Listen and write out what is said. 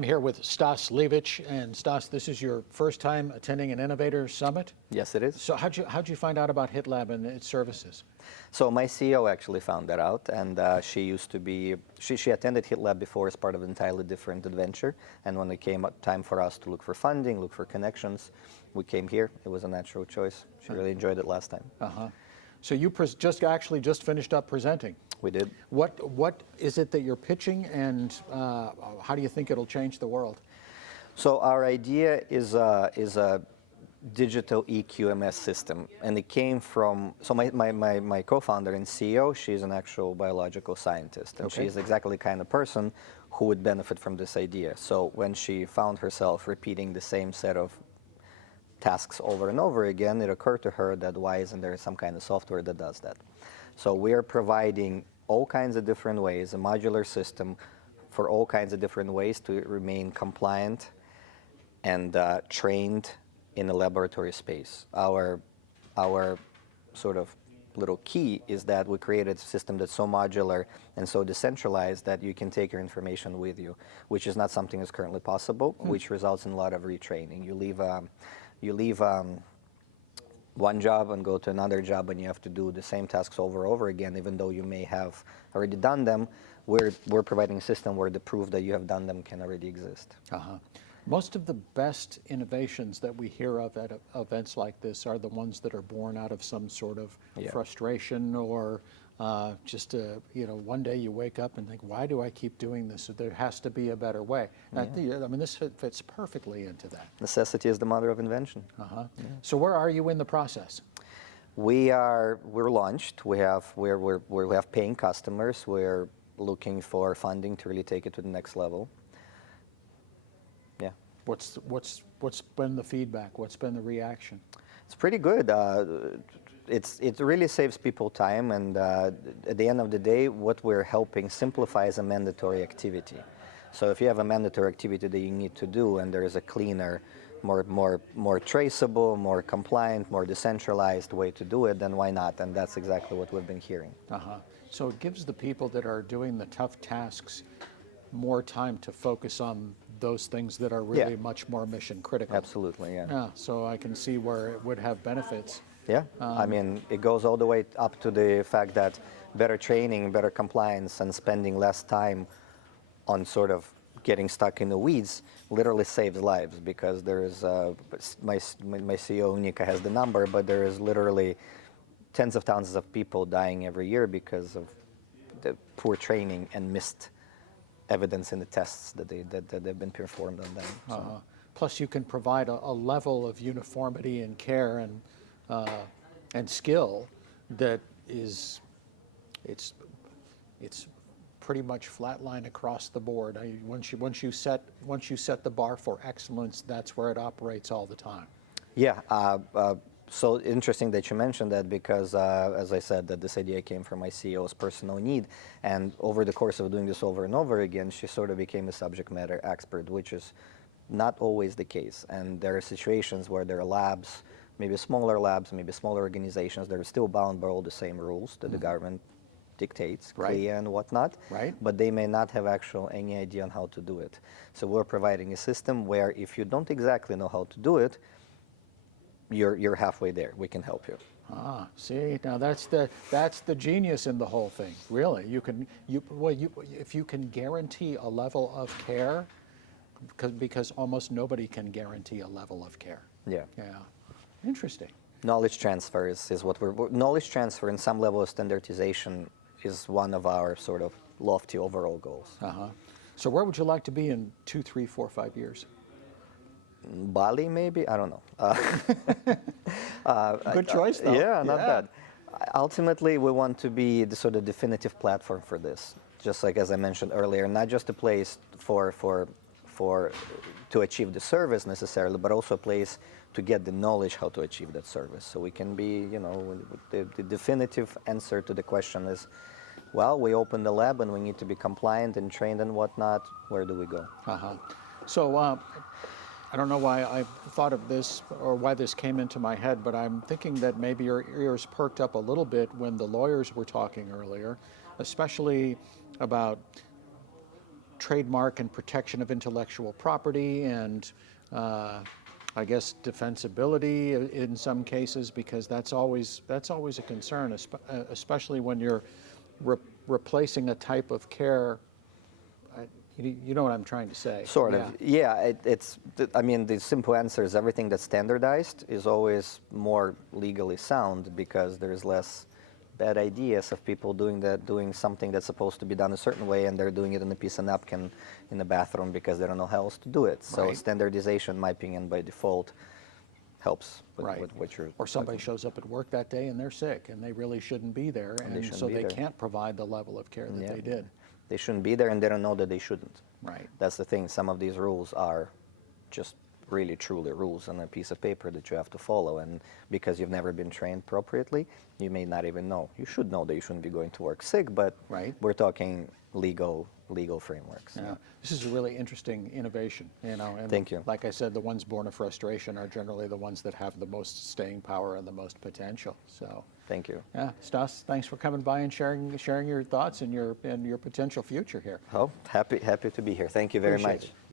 I'm here with Stas Levich, and Stas, this is your first time attending an Innovator Summit? Yes, it is. So how'd you find out about HITLAB and its services? So my CEO actually found that out, and she used to be, she attended HITLAB before as part of an entirely different adventure, and when it came time for us to look for funding, look for connections, we came here. It was a natural choice. She really enjoyed it last time. So you just finished up presenting. We did. What is it that you're pitching, and how do you think it'll change the world? So our idea is a digital EQMS system, and it came from, so my co-founder and CEO, she's an actual biological scientist, and Okay. she's exactly the kind of person who would benefit from this idea. So when she found herself repeating the same set of tasks over and over again, it occurred to her that why isn't there some kind of software that does that? So we are providing all kinds of different ways, a modular system for all kinds of different ways to remain compliant and trained in a laboratory space. Our sort of little key is that we created a system that's so modular and so decentralized that you can take your information with you, which is not something that's currently possible, which results in a lot of retraining. You leave one job and go to another job, and you have to do the same tasks over and over again, even though you may have already done them. We're providing a system where the proof that you have done them can already exist. Most of the best innovations that we hear of at events like this are the ones that are born out of some sort of frustration, or just one day you wake up and think, why do I keep doing this? There has to be a better way. I mean, this fits perfectly into that. Necessity is the mother of invention. So where are you in the process? We're launched. We have paying customers. We're looking for funding to really take it to the next level. Yeah. What's been the feedback? What's been the reaction? It's pretty good. It really saves people time, and at the end of the day, what we're helping simplify is a mandatory activity. So if you have a mandatory activity that you need to do, and there is a cleaner, more traceable, more compliant, more decentralized way to do it, then why not? And that's exactly what we've been hearing. So it gives the people that are doing the tough tasks more time to focus on those things that are really much more mission critical. Absolutely, yeah. So I can see where it would have benefits. Yeah, I mean, it goes all the way up to the fact that better training, better compliance, and spending less time on sort of getting stuck in the weeds literally saves lives, because there is, my CEO, Nika, has the number, but there is literally tens of thousands of people dying every year because of the poor training and missed evidence in the tests that they've been performed on them. So. Plus, you can provide a level of uniformity and care and skill that is, it's pretty much flatline across the board. Once you set the bar for excellence, that's where it operates all the time. Yeah. So interesting that you mentioned that, because, as I said, that this idea came from my CEO's personal need, and over the course of doing this over and over again, she sort of became a subject matter expert, which is not always the case. And there are situations where there are labs, maybe smaller organizations that are still bound by all the same rules that the government dictates, CLIA and whatnot, but they may not have any idea on how to do it. So we're providing a system where if you don't exactly know how to do it, you're halfway there. We can help you. See, now that's the genius in the whole thing. Really, if you can guarantee a level of care, because almost nobody can guarantee a level of care. Yeah. Interesting. Knowledge transfer is what knowledge transfer and some level of standardization is one of our sort of lofty overall goals. So where would you like to be in 2, 3, 4, 5 years? Bali, maybe? I don't know. Good choice, though. Yeah, not bad. Ultimately, we want to be the sort of definitive platform for this. Just like as I mentioned earlier, not just a place to achieve the service necessarily, but also a place to get the knowledge how to achieve that service. So we can be, the definitive answer to the question is, well, we open the lab and we need to be compliant and trained and whatnot. Where do we go? So I don't know why I thought of this or why this came into my head, but I'm thinking that maybe your ears perked up a little bit when the lawyers were talking earlier, especially about trademark and protection of intellectual property and I guess defensibility in some cases, because that's always a concern, especially when you're replacing a type of care. You know what I'm trying to say? Sort of. Yeah, I mean, the simple answer is everything that's standardized is always more legally sound because there's less bad ideas of people doing something that's supposed to be done a certain way, and they're doing it on a piece of napkin in the bathroom because they don't know how else to do it. So Right. Standardization, in my opinion, by default, helps with what you're. Or somebody shows up at work that day and they're sick and they really shouldn't be there, and so they can't provide the level of care that they did. They shouldn't be there, and they don't know that they shouldn't. Right. That's the thing. Some of these rules are just really, truly rules on a piece of paper that you have to follow. And because you've never been trained appropriately, you may not even know. You should know that you shouldn't be going to work sick, but Right. we're talking legal frameworks. Yeah. This is a really interesting innovation, you know. And Thank you. like I said, the ones born of frustration are generally the ones that have the most staying power and the most potential. So. Thank you. Yeah, Stas, thanks for coming by and sharing your thoughts and your potential future here. Oh, happy to be here. Thank you very Appreciate much. it.